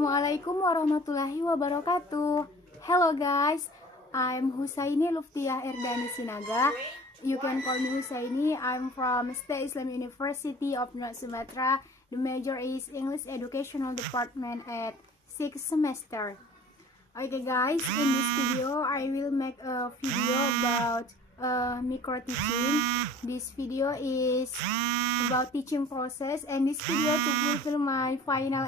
Assalamualaikum warahmatullahi wabarakatuh. Hello guys, I'm Husaini Luftiah Erdani Sinaga. You can call me Husaini. I'm from State Islam University of North Sumatra. The major is English Educational Department at 6th semester. Okay guys, in this video I will make a video about micro teaching. This video is about teaching process, and this video to fulfill my final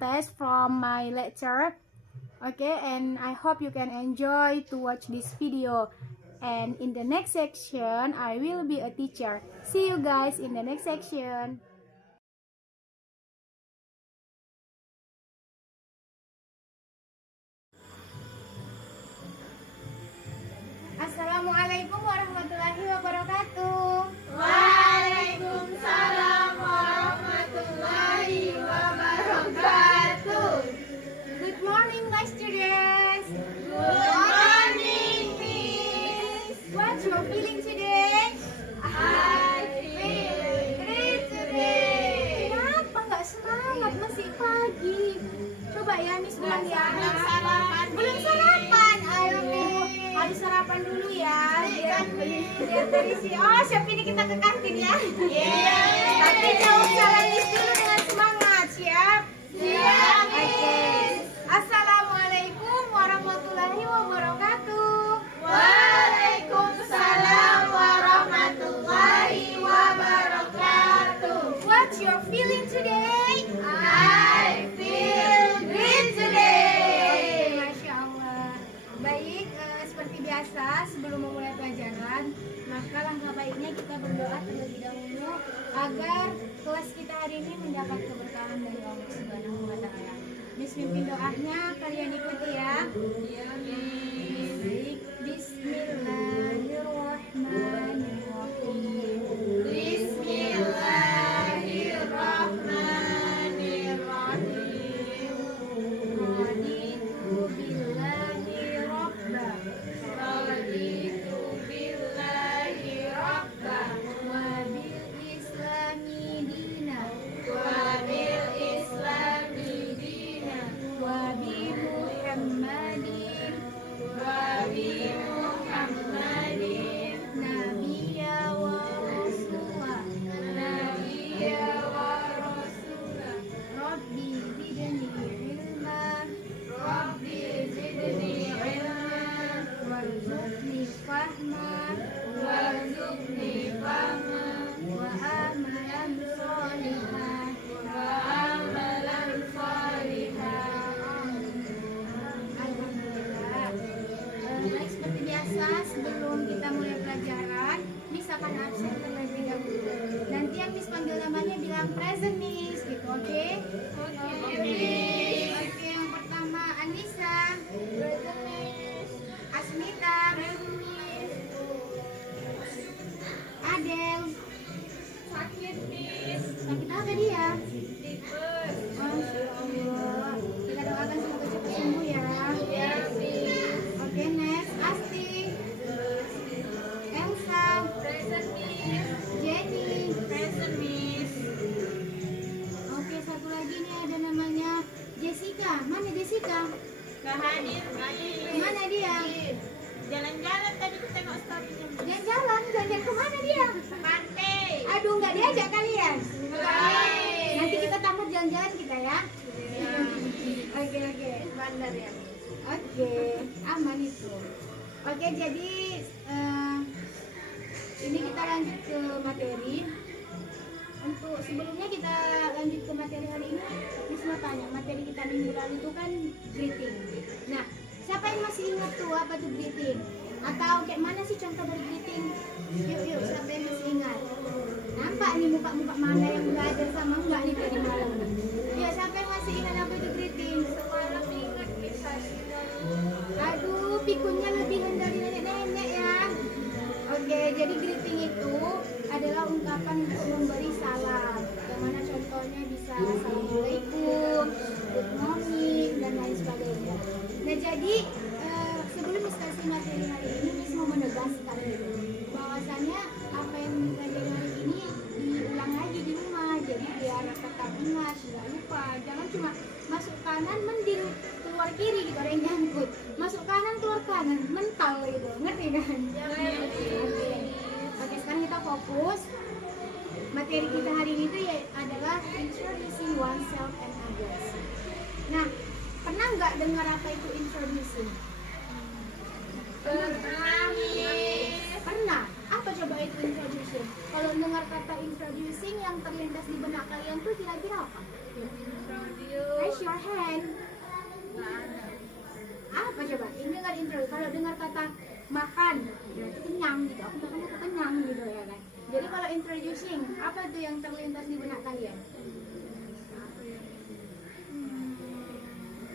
test from my lecture. Okay, and I hope you can enjoy to watch this video. And in the next section I will be a teacher. See you guys in the next section. Assalamualaikum warahmatullahi wabarakatuh. Waalaikumsalam warahmatullahi wabarakatuh. Good morning, my students. Good morning, Miss. What's your feeling today? I feel great today. Kenapa nggak semangat? Masih pagi. Coba ya, Miss ulang ya. Belum sarapan. Belum sarapan. Ayo, harus sarapan dulu ya. Biar terisi. Oh, siap ini kita ke kantin ya. Yeay. Tapi jawab salam Miss dulu dengan semangat. Siap? Siap, Oke. Miss. Assalamualaikum warahmatullahi wabarakatuh. Waalaikumsalam warahmatullahi wabarakatuh. What's your feeling today? I feel great today. Masya Allah. Baik, seperti biasa sebelum memulai pelajaran, maka langkah baiknya kita berdoa terlebih dahulu agar kelas kita hari ini mendapat keberkahan dari Allah Subhanahu wa Ta'ala. Miss pimpin doanya, kalian ikuti ya. Baik, Bismillahirrahmanirrahim. Bismillahirrahmanirrahim. Raditu billahi rabba Raditu billahi rabba wa bil islami dina wa bil islami dina wa bi Muhammadin wa bi Muhammadin nabiyya wa rasulah. nabiyya wa rasulah. Rabbi zidni ilma Rabbi zidni ilman warzuqni fahma warzuqni fahman wa amalan sholihan. wa amalan sholihan. Alhamdulillah. Baik, seperti biasa sebelum kita mulai pelajaran, Miss akan absen terlebih dahulu. Nanti yang Miss panggil namanya bilang present Miss, gitu, oke? Miss. Oke, yang pertama Anissa, Asmita, Adel. Sakit, Miss. Sakit apa dia? Tipes. Masya Allah. Kita doakan semoga cepat sembuh ya. Ya, Miss. Oke, next Asti, Elsa, Present, Miss. Jenny. Present, Miss. Oke, satu lagi nih ada namanya Jessica. Mana Jessica? Gak hadir, Miss. Mana dia? Jalan-jalan tadi kita tengok story-nya, Miss. Dia jalan kemana dia? Pantai. Aduh, nggak diajak kalian. Baik. Nanti kita tamat jalan-jalan kita ya. Ya. Oke. Bandar ya. Oke, aman itu. Oke, jadi ini kita lanjut ke materi. Untuk sebelumnya kita lanjut ke materi hari ini, Miss mau tanya, materi kita minggu lalu itu kan greeting. Nah, siapa yang masih ingat tuh apa tuh greeting? Atau kayak mana sih contoh bergreeting? Yuk, siapa yang masih ingat? Nampak nih muka-muka mana yang belajar sama enggak nih tadi malam? Ya, siapa yang masih ingat apa itu greeting? Semalam ingat kisah Aduh, pikunnya lebihan dari nenek-nenek ya. Oke, jadi greeting itu adalah ungkapan untuk memberi salam. Yang mana contohnya bisa assalamualaikum, good morning, dan lain sebagainya. Nah, jadi sebelum discuss materi hari ini, Miss mau menegaskan bahwasannya apa yang dipelajari hari ini diulang lagi di rumah. Jadi biar tetap ingat, nggak lupa Oke, sekarang kita fokus. Materi kita hari ini tuh ya adalah introducing oneself and others. Nah, pernah nggak dengar apa itu introducing? Pernah. Apa coba itu introducing? Kalau dengar kata introducing yang terlintas di benak kalian tuh kira-kira apa? Raise your hand. Apa coba? Ini dengar intro. Kalau dengar kata makan, berarti kenyang gitu. Aku makan aku kenyang gitu ya kan. Jadi kalau introducing, apa tuh yang terlintas di benak kalian?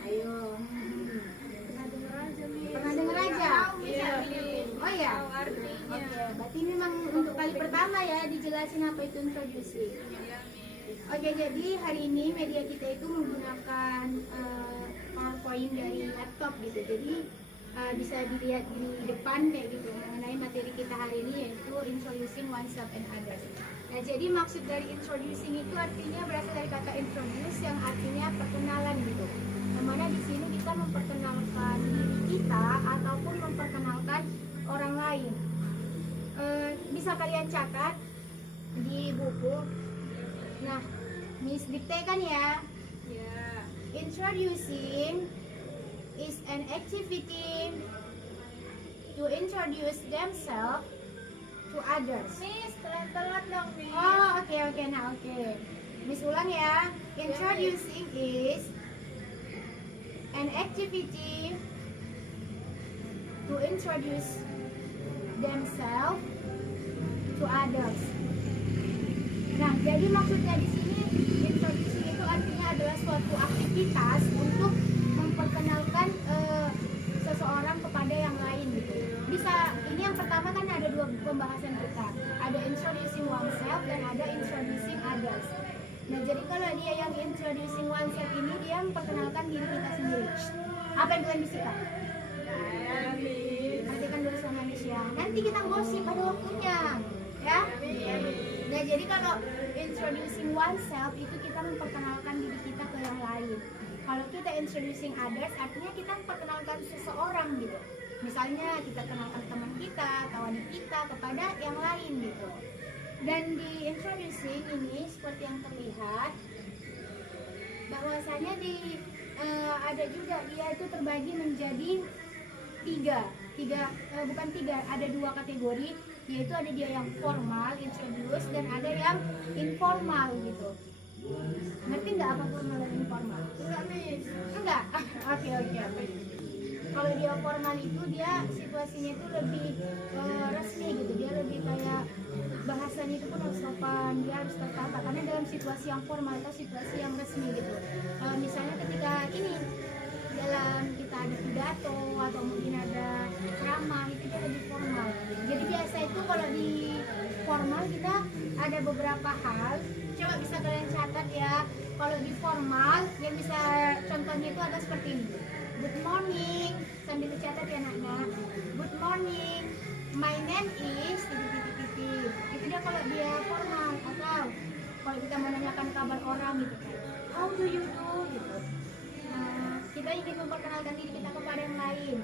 Ayo. Pernah dengar aja? Oh ya. Oke, berarti memang untuk kali pertama ya dijelasin apa itu introducing. Oke, jadi hari ini media kita itu menggunakan PowerPoint dari laptop gitu. Jadi bisa dilihat di depan kayak gitu mengenai materi kita hari ini, yaitu introducing oneself and others. Nah, jadi maksud dari introducing itu artinya berasal dari kata introduce yang artinya perkenalan gitu. Namanya di sini kita memperkenalkan diri kita ataupun memperkenalkan orang lain. Bisa kalian catat di buku. Nah, Miss diktekan ya. Introducing is an activity to introduce themselves to others. Miss, telat dong, Miss. Oh, oke. Nah, oke. Miss ulang ya. Introducing is an activity to introduce themselves to others. Nah, jadi maksudnya di sini introducing itu artinya adalah suatu aktivitas untuk memperkenalkan seseorang kepada yang lain gitu. Bisa, ini yang pertama kan ada dua pembahasan kita. Ada introducing oneself dan ada introducing others. Nah, jadi kalau dia yang introducing oneself ini, dia memperkenalkan diri kita sendiri. Apa yang kalian bisikan? Perhatikan dulu sama Nisha. Nanti kita gosip pada waktunya, ya. Nah, jadi kalau introducing oneself itu kita memperkenalkan diri kita ke yang lain. Kalau kita introducing others artinya kita memperkenalkan seseorang gitu. Misalnya kita kenalkan teman kita atau adik kita kepada yang lain gitu. Dan di introducing ini seperti yang terlihat bahwasanya ada juga dia itu terbagi menjadi ada dua kategori, yaitu ada dia yang formal introduce dan ada yang informal gitu. Ngerti nggak apa formal dan informal? Enggak. Oke. Kalau dia formal itu dia situasinya itu lebih resmi gitu. Dia lebih kayak bahasanya itu pun harus sopan, dia harus tertata karena dalam situasi yang formal atau situasi yang resmi gitu. Misalnya ketika ini dalam kita ada pidato atau mungkin ada ceramah, itu dia lebih formal. Jadi biasa itu kalau di formal kita ada beberapa hal. Coba bisa kalian catat ya. Kalau di formal yang bisa contohnya itu ada seperti ini. Good morning, sambil dicatat ya anak-anak. Good morning, my name is titik. Itu dia kalau dia formal. Atau kalau kita menanyakan kabar orang gitu kan, how do you do gitu. Kita ingin memperkenalkan diri kita kepada yang lain.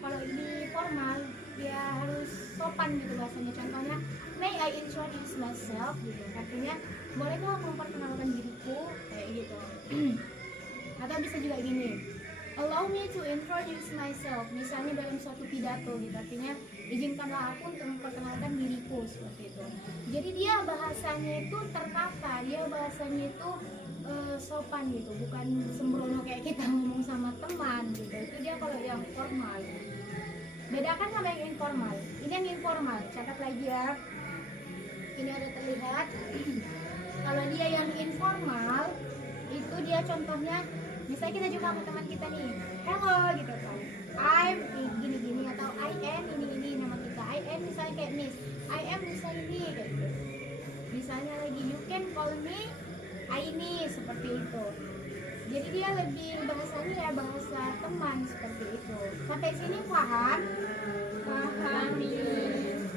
Kalau di formal dia harus sopan gitu bahasanya. Contohnya, may I introduce myself gitu. Artinya, bolehkah aku memperkenalkan diriku kayak gitu. Atau bisa juga gini, allow me to introduce myself. Misalnya dalam suatu pidato gitu. Artinya, izinkanlah aku untuk memperkenalkan diriku seperti itu. Jadi dia bahasanya itu tertata, dia bahasanya itu sopan gitu, bukan sembrono kayak kita ngomong sama teman gitu. Itu dia kalau yang formal. Bedakan sama yang informal. Ini yang informal, catat lagi ya. Ini ada terlihat. Kalau dia yang informal, itu dia contohnya, misalnya kita juga sama teman kita nih, hello gitu kan, I'm gini-gini atau I am ini nama kita. I am misalnya kayak Miss, I am misalnya ini kayak gitu. Misalnya lagi you can call me Aini, seperti itu. Jadi dia lebih bahasanya ya bahasa teman seperti itu. Sampai sini paham?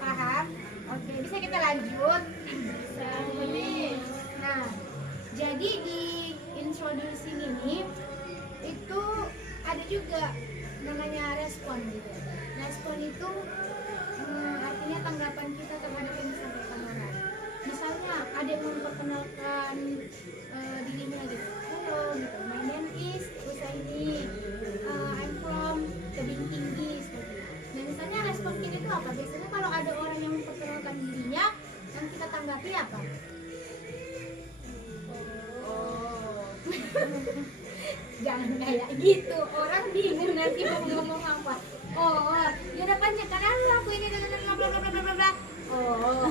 Paham? Oke, bisa kita lanjut? Nah, jadi di introducing ini itu ada juga namanya respon gitu. Respon itu ada yang memperkenalkan dirinya gitu. Halo gitu, my name is Husaini, I'm from Tebing Tinggi seperti itu. Nah misalnya respon kita itu apa? Biasanya kalau ada orang yang memperkenalkan dirinya, yang kita tanggapi apa? Jangan kayak gitu, orang bingung nanti mau ngomong apa. Oh, ya udah panjang kan aku ini bla bla bla bla bla bla. Oh,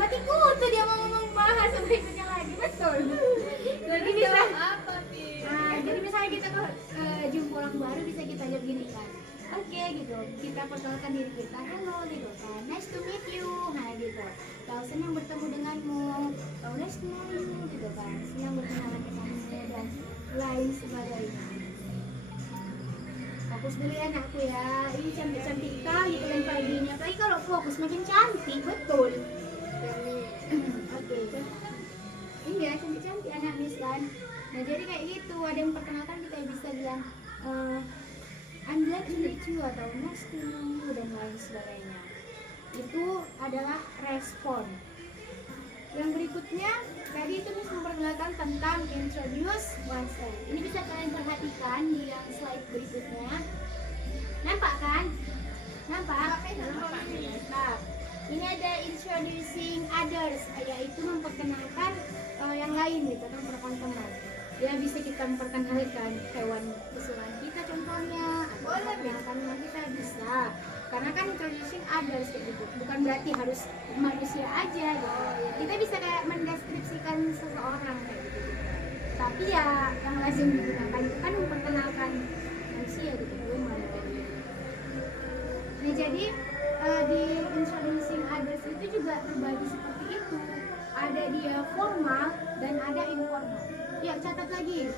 mati kutu dia mau ngomong bahasa berikutnya lagi, betul. Jadi bisa apa sih? Nah, jadi misalnya kita jumpa orang baru bisa kita jawab gini kan. Oke gitu, kita perkenalkan diri kita, hello gitu kan, nice to meet you, nah gitu. Tahu senang bertemu denganmu, tahu nice to know you gitu kan, senang berkenalan denganmu dan lain sebagainya. Fokus dulu ya anakku ya, ini cantik-cantik kali kalian paginya, apalagi kalau fokus makin cantik, betul. Oke, ini ya cantik-cantik anak Miss kan. Nah jadi kayak gitu, ada yang perkenalkan kita bisa bilang I'm glad to meet you atau nice to know you dan lain sebagainya. Itu adalah respon. Yang berikutnya tadi itu Miss memperkenalkan tentang introduce oneself. Ini bisa kalian perhatikan di yang slide berikutnya. Nampak kan? Nampak? Nah, ini ada introducing others, yaitu memperkenalkan yang lain gitu, memperkenalkan teman. Ya bisa kita memperkenalkan hewan kesukaan kita contohnya, atau memperkenalkan teman kita bisa. Karena kan introducing others kayak gitu, bukan berarti harus manusia aja gitu. Kita bisa kayak mendeskripsikan seseorang kayak gitu. Tapi ya yang lazim digunakan itu kan memperkenalkan manusia gitu, belum manusia. Nah jadi di introducing others itu juga terbagi seperti itu. Ada dia formal dan ada informal. Ya catat lagi.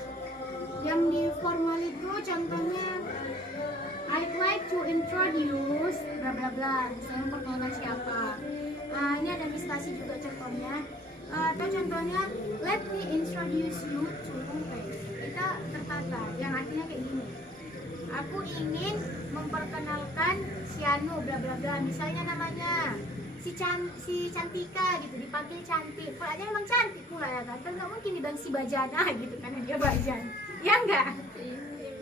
Yang di formal itu contohnya I'd like to introduce bla bla bla. Misalnya memperkenalkan siapa. Ini ada Miss Tasi juga contohnya. Atau contohnya let me introduce you to Grace. Kita terkata yang artinya kayak gini. Aku ingin memperkenalkan si Anu bla bla bla. Misalnya namanya si Cantika gitu, dipanggil Cantik. Pulanya memang cantik pula ya kan. Kan nggak mungkin dibilang si Bajana gitu kan dia Bajan. Ya enggak?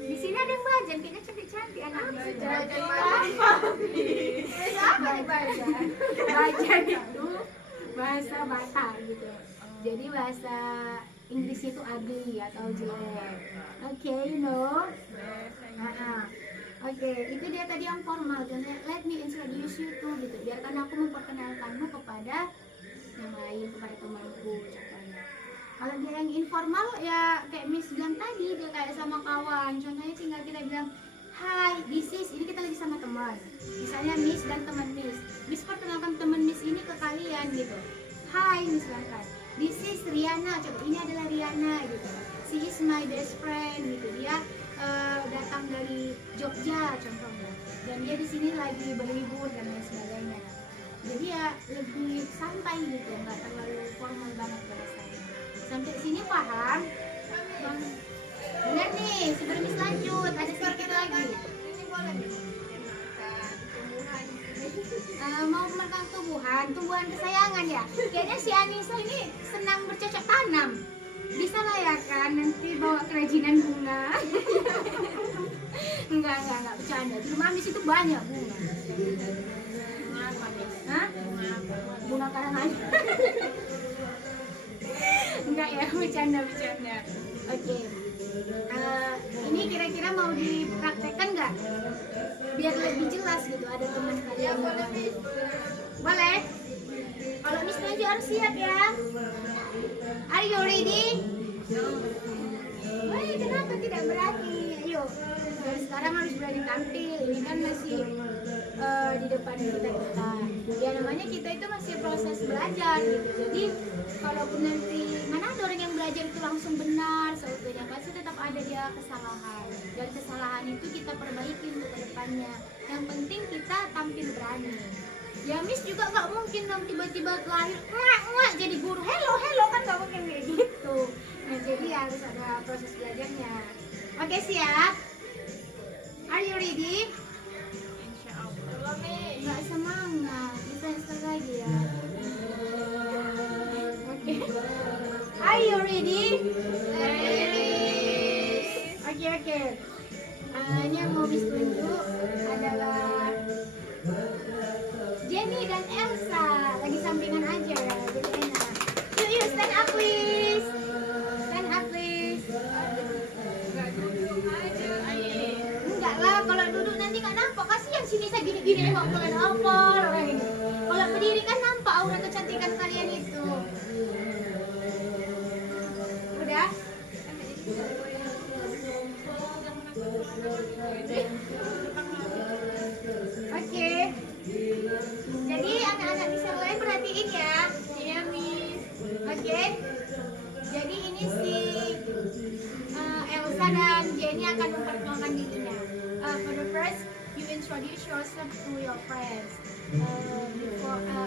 Di sini ada yang Bajan, kayaknya cantik-cantik anaknya. Apa nih Bajan? Bajan itu bahasa Batak gitu. Jadi bahasa Inggrisnya itu ugly atau jelek. Oke, you know? Oke, itu dia tadi yang formal. Contohnya, let me introduce you to gitu. Biarkan aku memperkenalkanmu kepada yang lain, kepada temanku contohnya. Kalau dia yang informal ya kayak Miss bilang tadi, dia kayak sama kawan. Contohnya tinggal kita bilang, hi, this is, ini kita lagi sama teman. Misalnya Miss dan teman Miss. Miss perkenalkan teman Miss ini ke kalian gitu. Hi, Miss bilang, this is Riana. Coba ini adalah Riana gitu. She is my best friend gitu. Dia datang dari Jogja contohnya, dan dia di sini lagi berlibur dan lain sebagainya. Jadi ya lebih santai gitu, nggak terlalu formal banget bahasanya. Sampai sini paham? Benar nih, sebelum lanjut ada sedikit lagi. Ini boleh Mau makan tumbuhan kesayangan ya. Kayaknya si Anissa ini senang bercocok tanam. Bisa lah ya kan, nanti bawa kerajinan bunga. Enggak bercanda. Di rumah Miss itu banyak bunga. Hah? Bunga karangan. Enggak ya, bercanda. Oke. Ini kira-kira mau dipraktekkan nggak? Biar lebih jelas gitu, ada teman kalian. Boleh? Kalau Miss Naju harus siap ya. Are you ready? Wah, kenapa tidak berani? Ayo, dari sekarang harus berani tampil. Ini kan masih di depan kita. Ya namanya kita itu masih proses belajar gitu. Jadi kalaupun nanti mana ada orang yang belajar itu langsung benar seutuhnya, pasti tetap ada dia kesalahan. Dan kesalahan itu kita perbaiki untuk kedepannya. Yang penting kita tampil berani. Ya Miss juga nggak mungkin dong tiba-tiba lahir ngak jadi guru hello kan nggak mungkin kayak gitu. Nah jadi harus ada proses belajarnya. Oke siap? Are you ready? Insyaallah nih. Nggak semangat, kita sekali lagi ya. dan Elsa lagi sampingan aja ya, jadi enak. Yuk, stand up please. Stand up please. Enggak lah, kalau duduk nanti nggak nampak. Kasihan sini saya gini-gini emang kalian apa orang ini. Kalau berdiri kan nampak aura kecantikan kalian itu. Udah? Oke. Jadi anak-anak di sekolah perhatiin ya. Iya, Miss. Oke. Jadi ini si Elsa dan Jenny akan memperkenalkan dirinya. For the first, you introduce yourself to your friends.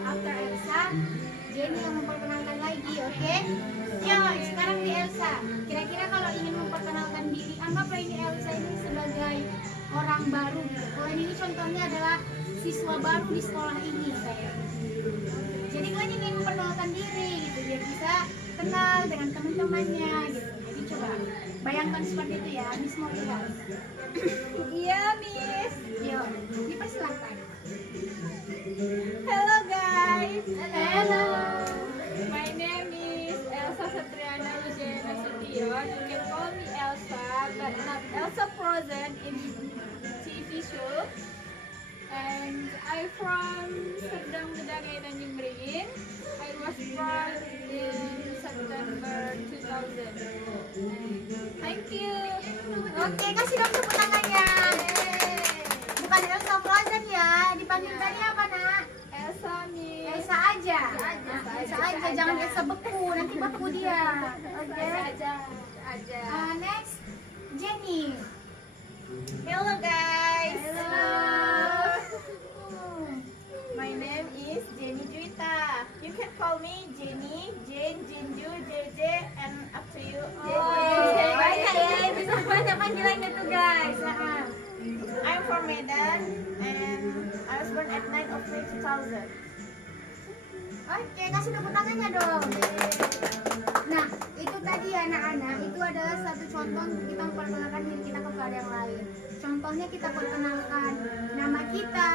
After Elsa, Jenny yang memperkenalkan lagi, oke? Ya, sekarang di Elsa. Kira-kira kalau ingin memperkenalkan diri, anggaplah ini Elsa ini sebagai orang baru. Kalau ini contohnya adalah siswa baru di sekolah ini, kayak. Jadi kalian ingin memperkenalkan diri, gitu, biar bisa kenal dengan teman-temannya, gitu. Jadi coba bayangkan seperti itu ya, Miss mau lihat. Iya, Miss. Yuk, dipersilakan. Hello guys. Hello. My name is Elsa Satriana Wijaya Nasution. You can call me Elsa, but not Elsa Frozen in TV show. And I'm from Serdang Bedagai Tanjung Beringin. I was born in September 2000. Thank you. Oke, kasih dong tepuk tangannya. Bukan Elsa Frozen ya, dipanggilkannya apa nak? Elsa, Miss. Elsa aja. Elsa aja, jangan Elsa beku, nanti beku dia. Oke. Aja. Next, Jenny. Hello guys. Hello. My name is Jenny Juwita. You can call me Jenny, Jane, Jinju, JJ, and up to you. Banyak ya, bisa banyak panggilannya tuh guys. I'm from Medan and I was born at 9 of May 2000. Oke, kasih tepuk tangannya dong. Nah, itu tadi anak-anak, itu adalah satu contoh untuk kita memperkenalkan diri kita kepada yang lain. Contohnya kita perkenalkan nama kita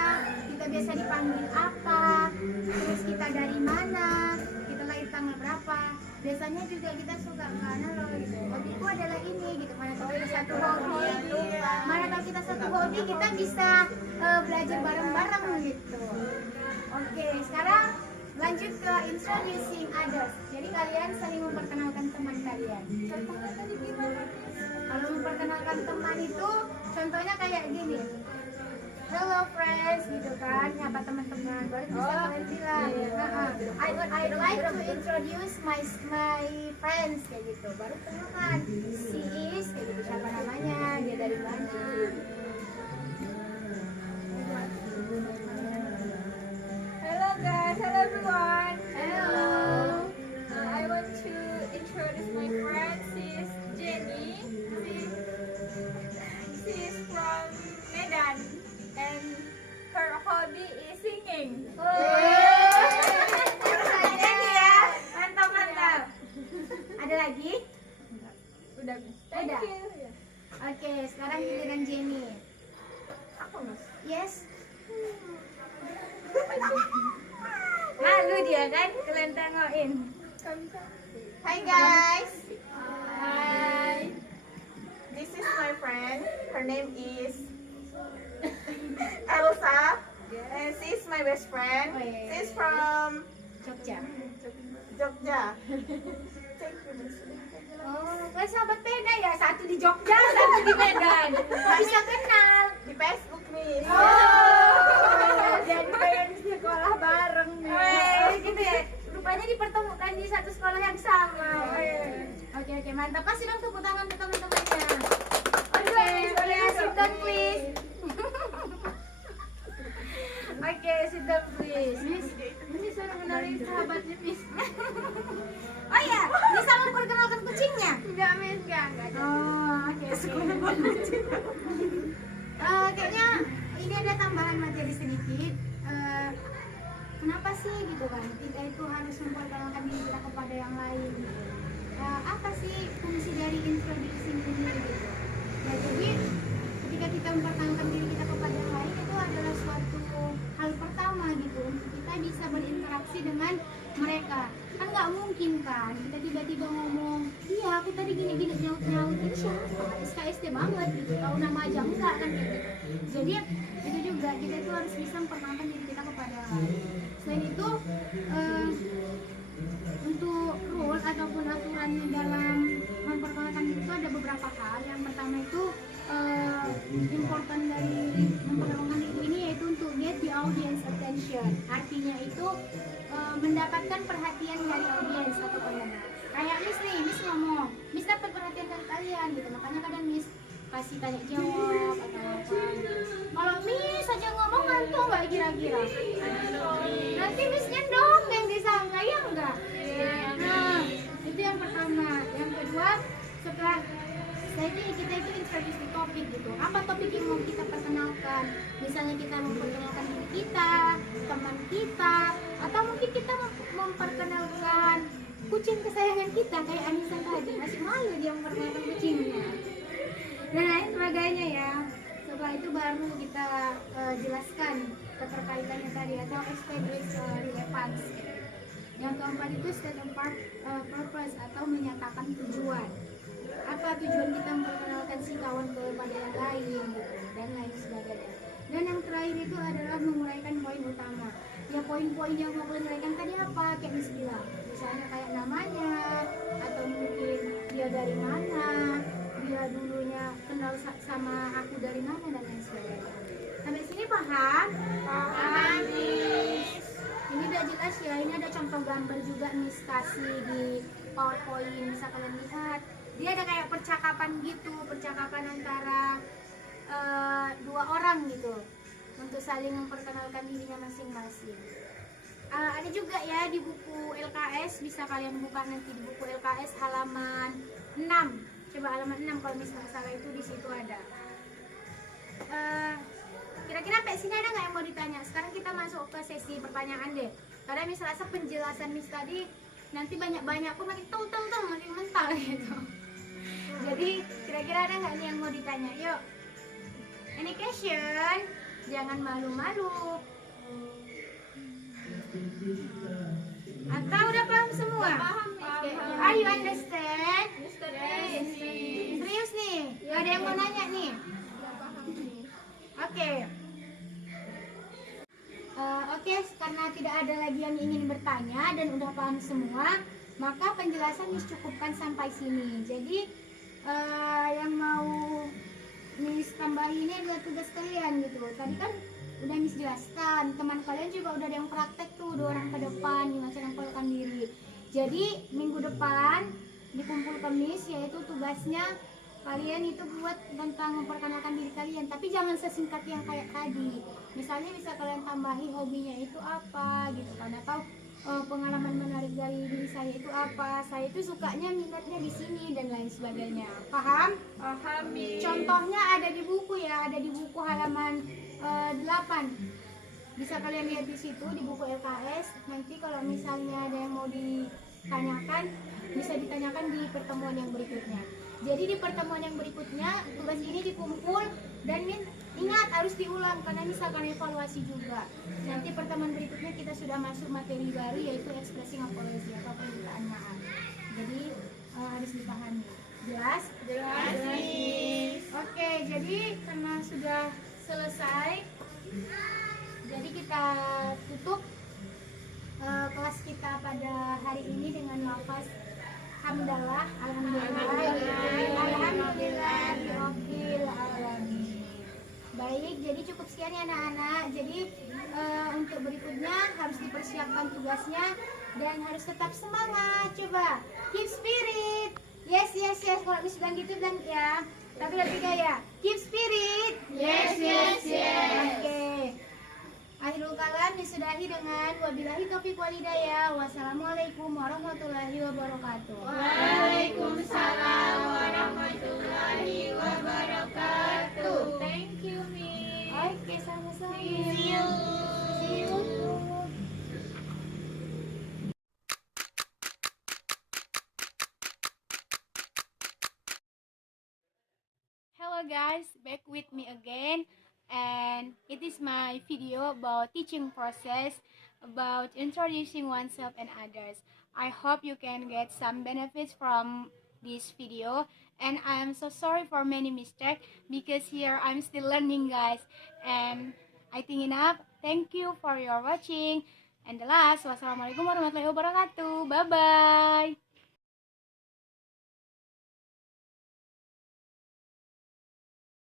biasa dipanggil apa, terus kita dari mana, kita lahir tanggal berapa. Biasanya juga kita suka karena gitu. Hobiku adalah ini gitu. Mana tahu kita satu hobi, kita satu hobi kita bisa belajar bareng-bareng gitu. Oke, sekarang lanjut ke introducing others. Jadi kalian saling memperkenalkan teman kalian. Contohnya tadi gimana? Kalau memperkenalkan teman itu contohnya kayak gini. Hello friends, gitu kan, nyapa teman-teman. Baru bisa kalian bilang. I would like to introduce my friends kayak gitu. Baru kenalan. She is kayak gitu, siapa namanya, dia dari mana. Hello guys, hello everyone. Hello. I want to introduce my friend. She's Jenny. She's from Medan and her hobby is singing. Jenny ya, mantap. Ada lagi? Udah. Udah. Thank you. Oke, sekarang giliran Jenny. Aku Mas. Yes. Malu dia kan, kalian tengokin. Hi guys. Hai. This is my friend. Her name is Elsa. And she's my best friend. Oh, yeah. She's from Jogja. Jogja. Thank you, Miss. Oh, kan sahabat beda ya, satu di Jogja, satu di Medan. Nggak bisa kenal. Di Facebook nih. Jadi kayak di sekolah bareng nih. Gitu ya. Rupanya dipertemukan di satu sekolah yang sama. Oke, mantap. Kasih dong tepuk tangan ke teman-temannya. Oke, sit down please. Oke, sit down please. Miss, suruh mengenali sahabatnya, Miss. Oh iya, bisa memperkenalkan kucingnya? Enggak, Miss, enggak. Oh, oke. Kayaknya ini ada tambahan materi sedikit. Kenapa sih gitu kan? Kita itu harus memperkenalkan diri kita kepada yang lain. Apa sih fungsi dari introducing diri gitu? Ya, jadi ketika kita memperkenalkan diri kita kepada yang lain itu adalah suatu hal pertama gitu untuk kita berinteraksi dengan mereka. Kan nggak mungkin kan kita tiba-tiba ngomong, iya aku tadi gini-gini nyaut-nyaut, ini siapa? SKSD banget gitu, tahu nama aja enggak kan kayak gitu. Jadi itu juga kita itu harus bisa memperkenalkan diri kita kepada lain. Selain itu untuk rule ataupun aturan dalam memperkenalkan diri itu ada beberapa hal. Yang pertama itu important dari memperkenalkan diri ini yaitu untuk get the audience attention. Artinya itu mendapatkan perhatian dari audiens atau pendengar. Kayak Miss ngomong, Miss dapat perhatian dari kalian gitu, makanya kadang Miss kasih tanya jawab atau apa. Kalau Miss saja ngomong ngantuk nggak kira-kira? Nanti Missnya dong yang disangka ya enggak? Nah itu yang pertama. Yang kedua, setelah ini kita itu introduce the topik gitu. Apa topik yang mau kita perkenalkan? Misalnya kita memperkenalkan diri kita, teman kita, atau mungkin kita memperkenalkan kucing kesayangan kita kayak Anissa tadi, masih malu dia memperkenalkan kucingnya. Dan lain sebagainya ya. Setelah itu baru kita jelaskan keterkaitannya tadi atau establish relevance. Yang keempat itu state of purpose atau menyatakan tujuan. Apa tujuan kita memperkenalkan si kawan kepada yang lain gitu, dan lain sebagainya. Dan yang terakhir itu adalah menguraikan poin utama. Ya poin-poin yang mau uraikan tadi apa? Kayak Miss bilang, misalnya kayak namanya, atau mungkin dia dari mana, dia dulunya kenal sama aku dari mana, dan lain sebagainya. Sampai sini paham? Paham, Miss. Ini udah jelas ya, ini ada contoh gambar juga Miss kasih di PowerPoint, bisa kalian lihat. Dia ada kayak percakapan gitu, percakapan antara dua orang gitu untuk saling memperkenalkan dirinya masing-masing. Ada juga ya di buku LKS, bisa kalian buka nanti di buku LKS halaman 6. Coba halaman 6 kalau misalnya salah itu di situ ada. Kira-kira sampai sini ada nggak yang mau ditanya? Sekarang kita masuk ke sesi pertanyaan deh. Karena misalnya penjelasan Miss tadi nanti banyak-banyak aku makin tahu makin mental gitu. Jadi kira-kira ada nggak nih yang mau ditanya? Yuk, any question? Jangan malu-malu. Atau udah paham semua? Paham. Are you understand? Yes. Serius nih? Gak ada yang mau nanya nih? Oke. Oke, karena tidak ada lagi yang ingin bertanya dan udah paham semua, maka penjelasan Miss cukupkan sampai sini. Jadi yang mau Miss tambahin ini adalah tugas kalian gitu. Tadi kan udah Miss jelaskan, teman kalian juga udah ada yang praktek tuh 2 orang ke depan gimana cara memperkenalkan diri. Jadi minggu depan dikumpul ke Miss, yaitu tugasnya kalian itu buat tentang memperkenalkan diri kalian, tapi jangan sesingkat yang kayak tadi. Misalnya bisa kalian tambahi hobinya itu apa gitu kan, atau pengalaman menarik dari diri saya itu apa, saya itu sukanya minatnya di sini dan lain sebagainya. Paham? Paham, Miss. Contohnya ada di buku ya, ada di buku halaman 8. Bisa kalian lihat di situ di buku LKS. Nanti kalau misalnya ada yang mau ditanyakan, bisa ditanyakan di pertemuan yang berikutnya. Jadi di pertemuan yang berikutnya tugas ini dikumpul dan ingat harus diulang karena misalkan evaluasi juga. Nanti pertemuan berikutnya kita sudah masuk materi baru yaitu expressing apology atau permintaan maaf. Jadi harus dipahami. Jelas? Jelas. Oke, jadi karena sudah selesai, jadi kita tutup kelas kita pada hari ini dengan lafaz Alhamdulillah, Alhamdulillah, Baik, jadi cukup sekian ya anak-anak. Jadi untuk berikutnya harus dipersiapkan tugasnya dan harus tetap semangat. Coba keep spirit. Yes. Kalau Miss bilang gitu dan ya. Tapi lebih ya. Keep spirit. Yes. Oke. Akhirul kalam disudahi dengan wabillahi taufiq walhidayah. Wassalamualaikum warahmatullahi wabarakatuh. Waalaikumsalam warahmatullahi wabarakatuh. Thank you, Miss. Oke, sama-sama. See you. Hello guys, back with me again, and it is my video about teaching process. about introducing oneself and others. I hope you can get some benefits from this video, and I am so sorry for many mistakes because here I'm still learning, guys. And I think enough. Thank you for your watching. And the last, wassalamualaikum warahmatullahi wabarakatuh. Bye bye.